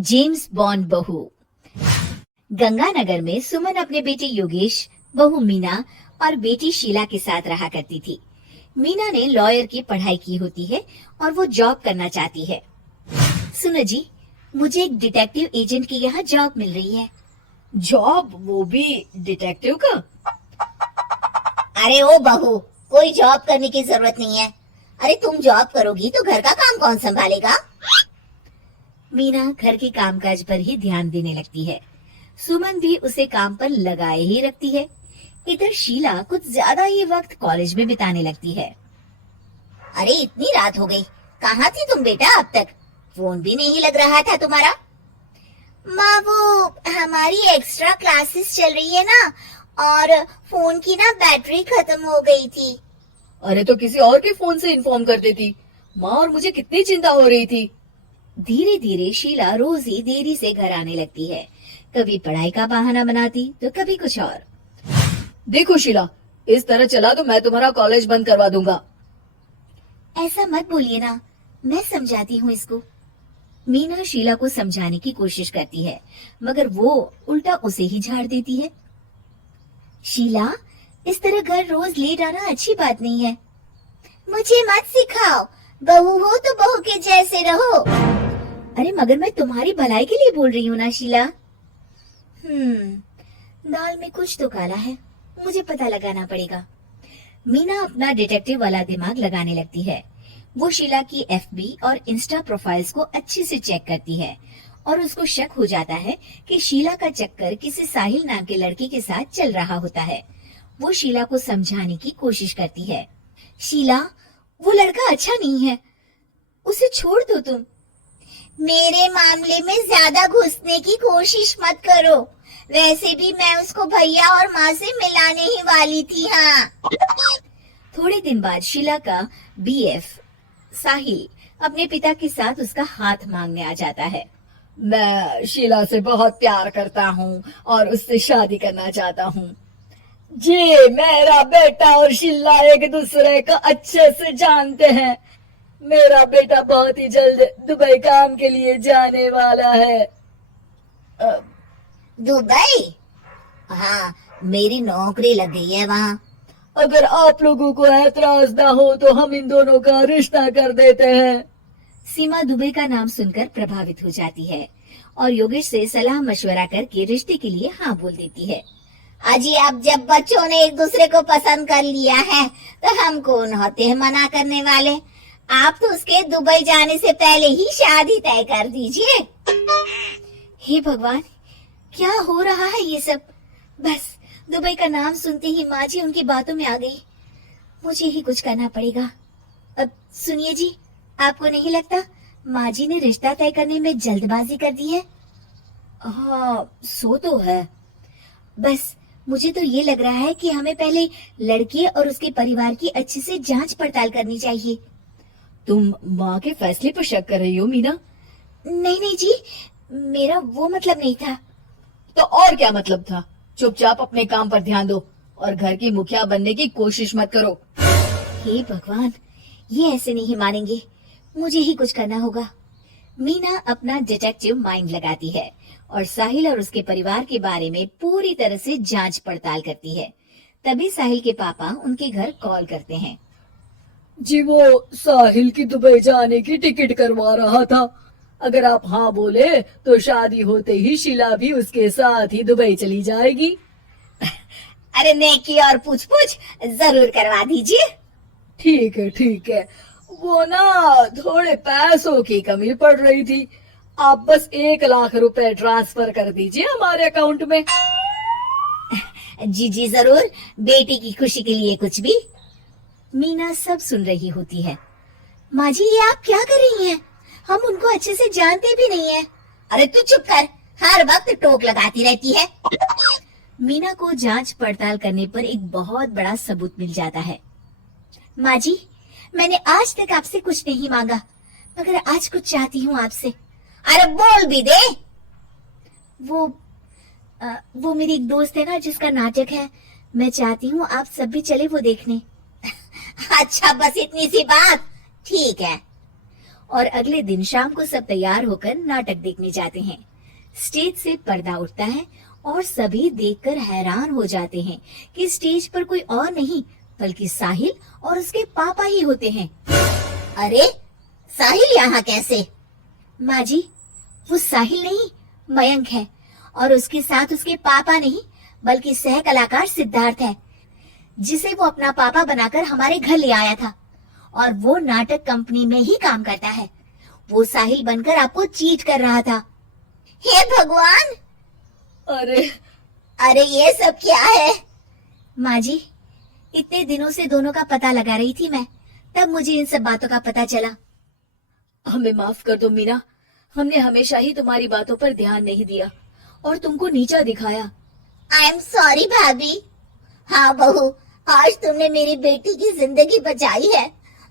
James bond बहू। गंगानगर में सुमन अपने बेटे योगेश, बहू मीना और बेटी शीला के साथ रहा करती थी। मीना ने लॉयर की पढ़ाई की होती है और वो जॉब करना चाहती है। सुनो जी, मुझे एक डिटेक्टिव एजेंट के यहाँ जॉब मिल रही है। जॉब, वो भी डिटेक्टिव का? अरे ओ बहू, कोई जॉब करने की जरूरत नहीं है। अरे तुम जॉब करोगी तो घर का काम कौन संभालेगा? मीना घर के कामकाज पर ही ध्यान देने लगती है। सुमन भी उसे काम पर लगाए ही रखती है। इधर शीला कुछ ज्यादा ही वक्त कॉलेज में बिताने लगती है। अरे इतनी रात हो गई, कहाँ थी तुम बेटा अब तक? फोन भी नहीं लग रहा था तुम्हारा। माँ, वो हमारी एक्स्ट्रा क्लासेस चल रही है ना, और फोन की ना बैटरी खत्म हो गई थी। अरे तो किसी और के फोन से इन्फॉर्म कर देती माँ, और मुझे कितनी चिंता हो रही थी। धीरे धीरे शीला रोज ही देरी से घर आने लगती है। कभी पढ़ाई का बहाना बनाती तो कभी कुछ और। देखो शीला, इस तरह चला तो मैं तुम्हारा कॉलेज बंद करवा दूंगा। ऐसा मत बोलिए ना, मैं समझाती हूँ इसको। मीना शीला को समझाने की कोशिश करती है, मगर वो उल्टा उसे ही झाड़ देती है। शीला, इस तरह घर रोज लेट आना अच्छी बात नहीं है। मुझे मत सिखाओ, बहू हो तो बहू के जैसे रहो। अरे मगर मैं तुम्हारी भलाई के लिए बोल रही हूँ ना शीला। दाल में कुछ तो काला है, मुझे पता लगाना पड़ेगा। मीना अपना डिटेक्टिव वाला दिमाग लगाने लगती है। वो शीला की एफबी और इंस्टा प्रोफाइल्स को अच्छे से चेक करती है और उसको शक हो जाता है कि शीला का चक्कर किसी साहिल नाम के लड़के के साथ चल रहा होता है। वो शीला को समझाने की कोशिश करती है। शीला, वो लड़का अच्छा नहीं है, उसे छोड़ दो तुम। मेरे मामले में ज्यादा घुसने की कोशिश मत करो। वैसे भी मैं उसको भैया और माँ से मिलाने ही वाली थी। हाँ। थोड़े दिन बाद शीला का बीएफ साहिल अपने पिता के साथ उसका हाथ मांगने आ जाता है। मैं शीला से बहुत प्यार करता हूँ और उससे शादी करना चाहता हूँ जी। मेरा बेटा और शीला एक दूसरे को अच्छे से जानते हैं। मेरा बेटा बहुत ही जल्द दुबई काम के लिए जाने वाला है। दुबई? हाँ, मेरी नौकरी लग गई है वहाँ। अगर आप लोगों को एतराज ना हो तो हम इन दोनों का रिश्ता कर देते हैं। सीमा दुबई का नाम सुनकर प्रभावित हो जाती है और योगेश से सलाह मशवरा करके रिश्ते के लिए हाँ बोल देती है। अजी, अब जब बच्चों ने एक दूसरे को पसंद कर लिया है तो हम कौन होते हैं मना करने वाले? आप तो उसके दुबई जाने से पहले ही शादी तय कर दीजिए। हे भगवान, क्या हो रहा है ये सब? बस दुबई का नाम सुनते ही माँ जी उनकी बातों में आ गई। मुझे ही कुछ करना पड़ेगा। अब सुनिए जी, आपको नहीं लगता माँ जी ने रिश्ता तय करने में जल्दबाजी कर दी है? हाँ, सो तो है। बस मुझे तो ये लग रहा है कि हमें पहले लड़के और उसके परिवार की अच्छे से जांच पड़ताल करनी चाहिए। तुम माँ के फैसले पर शक कर रही हो मीना? नहीं नहीं जी, मेरा वो मतलब नहीं था। तो और क्या मतलब था? चुपचाप अपने काम पर ध्यान दो और घर की मुखिया बनने की कोशिश मत करो। हे भगवान, ये ऐसे नहीं मानेंगे, मुझे ही कुछ करना होगा। मीना अपना डिटेक्टिव माइंड लगाती है और साहिल और उसके परिवार के बारे में पूरी तरह से जांच पड़ताल करती है। तभी साहिल के पापा उनके घर कॉल करते हैं। जी, वो साहिल की दुबई जाने की टिकट करवा रहा था। अगर आप हाँ बोले तो शादी होते ही शीला भी उसके साथ ही दुबई चली जाएगी। अरे नेकी और पूछ पूछ जरूर करवा दीजिए। ठीक है ठीक है, वो ना थोड़े पैसों की कमी पड़ रही थी। आप बस 1 लाख रुपए ट्रांसफर कर दीजिए हमारे अकाउंट में। जी जी जरूर, बेटी की खुशी के लिए कुछ भी। मीना सब सुन रही होती है। माँ जी, ये आप क्या कर रही हैं? हम उनको अच्छे से जानते भी नहीं है। अरे तू चुप कर, हर वक्त टोक लगाती रहती है। मीना को जांच पड़ताल करने पर एक बहुत बड़ा सबूत मिल जाता है। माँ जी, मैंने आज तक आपसे कुछ नहीं मांगा, मगर आज कुछ चाहती हूँ आपसे। अरे बोल भी दे। वो मेरी एक दोस्त है ना जिसका नाटक है, मैं चाहती हूँ आप सब भी चले वो देखने। अच्छा, बस इतनी सी बात? ठीक है। और अगले दिन शाम को सब तैयार होकर नाटक देखने जाते हैं। स्टेज से पर्दा उठता है और सभी देखकर हैरान हो जाते हैं कि स्टेज पर कोई और नहीं बल्कि साहिल और उसके पापा ही होते हैं। अरे साहिल यहाँ कैसे? माँ जी, वो साहिल नहीं मयंक है और उसके साथ उसके पापा नहीं बल्कि सह कलाकार सिद्धार्थ है, जिसे वो अपना पापा बनाकर हमारे घर ले आया था और वो नाटक कंपनी में ही काम करता है। वो साहिल बनकर आपको चीट कर रहा था। हे भगवान! अरे अरे ये सब क्या है? माँ जी, इतने दिनों से दोनों का पता लगा रही थी मैं, तब मुझे इन सब बातों का पता चला। हमें माफ कर दो मीना, हमने हमेशा ही तुम्हारी बातों पर ध्यान नहीं दिया और तुमको नीचा दिखाया। आई एम सॉरी भाभी। हाँ बहू, आज तुमने मेरी बेटी की जिंदगी बचाई है।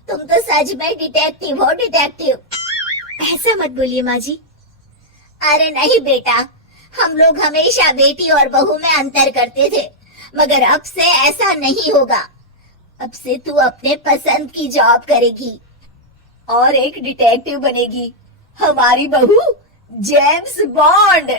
तुम तो सच में डिटेक्टिव हो, डिटेक्टिव। ऐसा मत बोलिए माँ जी। अरे नहीं बेटा, हम लोग हमेशा बेटी और बहू में अंतर करते थे, मगर अब से ऐसा नहीं होगा। अब से तू अपने पसंद की जॉब करेगी और एक डिटेक्टिव बनेगी। हमारी बहू जेम्स बॉन्ड।